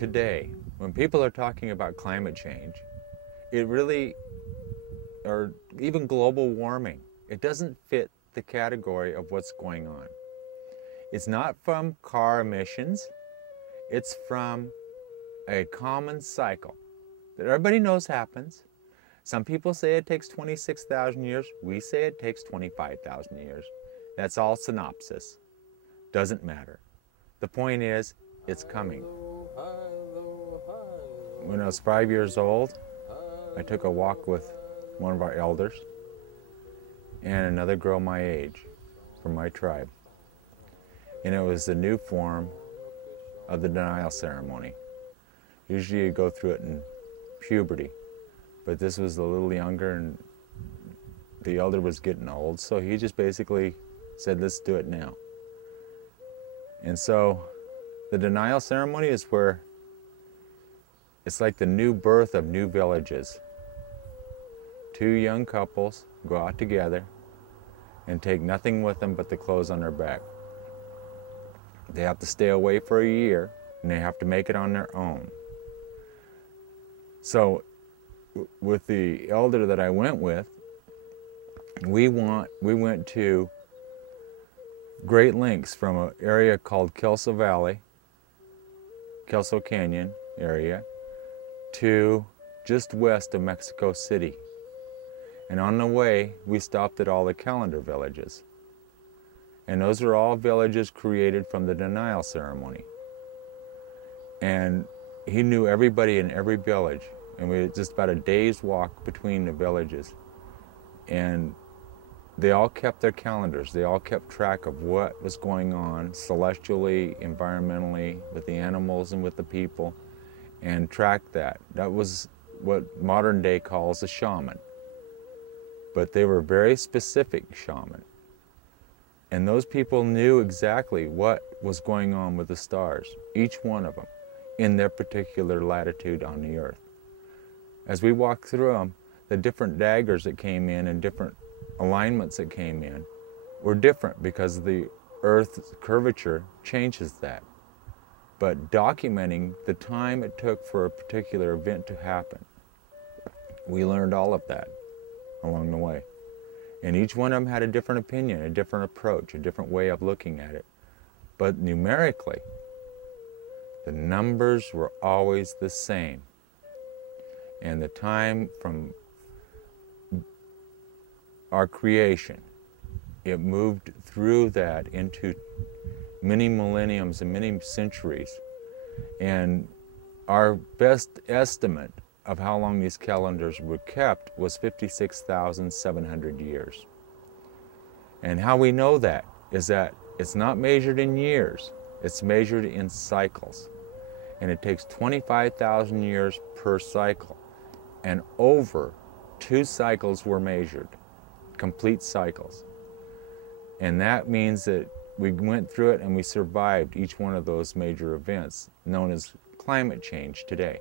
today, when people are talking about climate change, it really, or even global warming, it doesn't fit the category of what's going on. It's not from car emissions, it's from a common cycle that everybody knows happens. Some people say it takes 26,000 years. We say it takes 25,000 years. That's all synopsis. Doesn't matter. The point is, it's coming. When I was 5 years old, I took a walk with one of our elders and another girl my age from my tribe. And it was the new form of the denial ceremony. Usually you go through it in puberty, but this was a little younger and the elder was getting old, so he just basically said, let's do it now. And so the denial ceremony is where it's like the new birth of new villages. Two young couples go out together and take nothing with them but the clothes on their back. They have to stay away for a year and they have to make it on their own. So with the elder that I went with, we went to great lengths from an area called Kelso Valley, Kelso Canyon area, to just west of Mexico City. And on the way, we stopped at all the calendar villages. And those are all villages created from the denial ceremony. And he knew everybody in every village. And we had just about a day's walk between the villages. And they all kept their calendars. They all kept track of what was going on celestially, environmentally, with the animals and with the people, and tracked that. That was what modern day calls a shaman. But they were very specific shaman. And those people knew exactly what was going on with the stars, each one of them, in their particular latitude on the earth. As we walked through them, the different daggers that came in and different alignments that came in were different because the Earth's curvature changes that. But documenting the time it took for a particular event to happen, we learned all of that along the way. And each one of them had a different opinion, a different approach, a different way of looking at it. But numerically, the numbers were always the same. And the time from our creation, it moved through that into many millenniums and many centuries. And our best estimate of how long these calendars were kept was 56,700 years. And how we know that is that it's not measured in years, it's measured in cycles. And it takes 25,000 years per cycle. And over 2 cycles were measured, complete cycles. And that means that we went through it and we survived each one of those major events known as climate change today.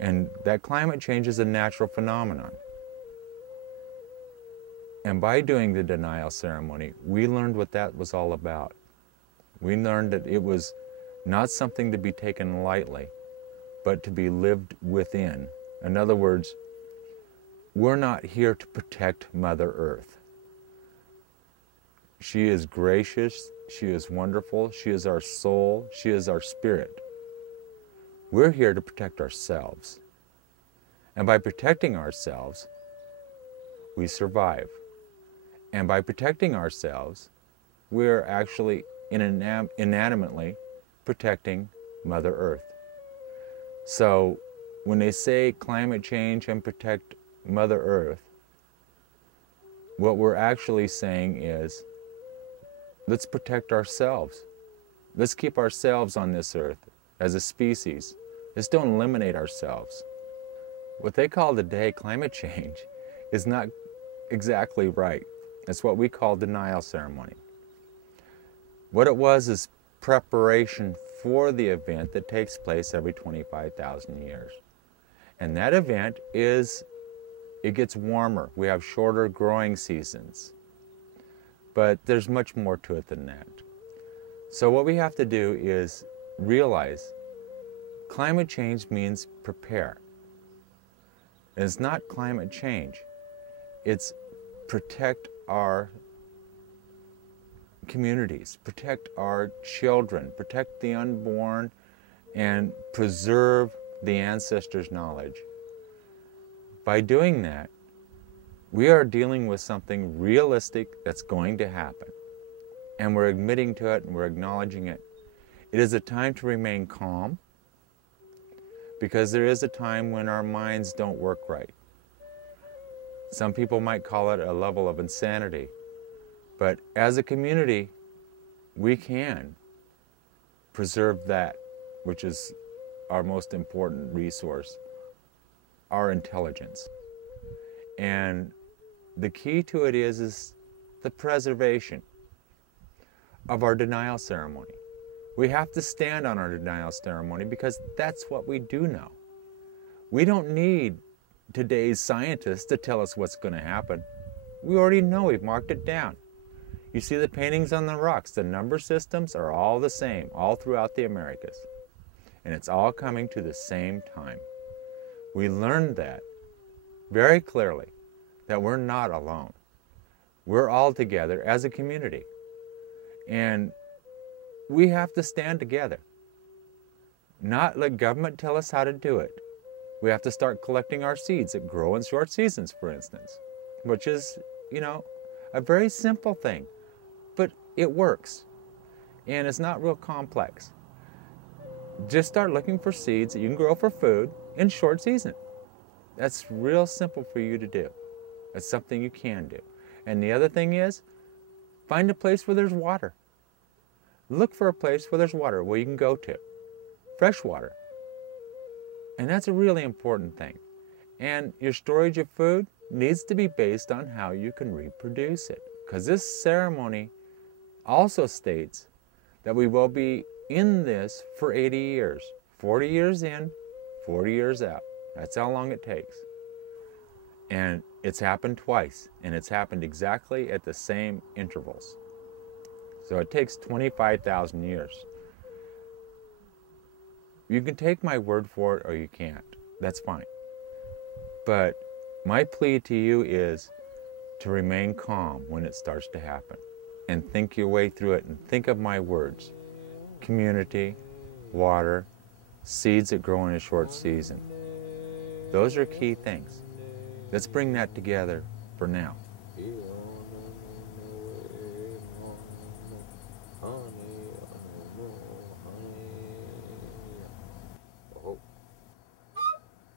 And that climate change is a natural phenomenon. And by doing the denial ceremony, we learned what that was all about. We learned that it was not something to be taken lightly, but to be lived within. In other words, we're not here to protect Mother Earth. She is gracious, she is wonderful, she is our soul, she is our spirit. We're here to protect ourselves. And by protecting ourselves, we survive. And by protecting ourselves, we're actually inanimmately protecting Mother Earth. So when they say climate change and protect Mother Earth, what we're actually saying is, let's protect ourselves. Let's keep ourselves on this earth as a species. Let's don't eliminate ourselves. What they call today climate change is not exactly right. It's what we call denial ceremony. What it was is preparation for the event that takes place every 25,000 years. And that event is, it gets warmer. We have shorter growing seasons. But there's much more to it than that. So what we have to do is realize Climate change means prepare. It's not climate change. It's protect our communities, protect our children, protect the unborn, and preserve the ancestors' knowledge. By doing that, we are dealing with something realistic that's going to happen. And we're admitting to it and we're acknowledging it. It is a time to remain calm, because there is a time when our minds don't work right. Some people might call it a level of insanity. But as a community, we can preserve that which is our most important resource, our intelligence. And the key to it is the preservation of our denial ceremony. We have to stand on our denial ceremony because that's what we do know. We don't need today's scientists to tell us what's going to happen. We already know, we've marked it down. You see the paintings on the rocks, the number systems are all the same, all throughout the Americas. And it's all coming to the same time. We learned that very clearly, that we're not alone. We're all together as a community. And we have to stand together. Not let government tell us how to do it. We have to start collecting our seeds that grow in short seasons, for instance, which is, a very simple thing, but it works. And it's not real complex. Just start looking for seeds that you can grow for food in short season. That's real simple for you to do. That's something you can do. And the other thing is, find a place where there's water. Look for a place where there's water, where you can go to. Fresh water. And that's a really important thing. And your storage of food needs to be based on how you can reproduce it. Because this ceremony also states that we will be in this for 80 years. 40 years in, 40 years out. That's how long it takes. And it's happened twice, and it's happened exactly at the same intervals. So it takes 25,000 years. You can take my word for it or you can't. That's fine. But my plea to you is to remain calm when it starts to happen. And think your way through it and think of my words. Community, water, seeds that grow in a short season. Those are key things. Let's bring that together for now.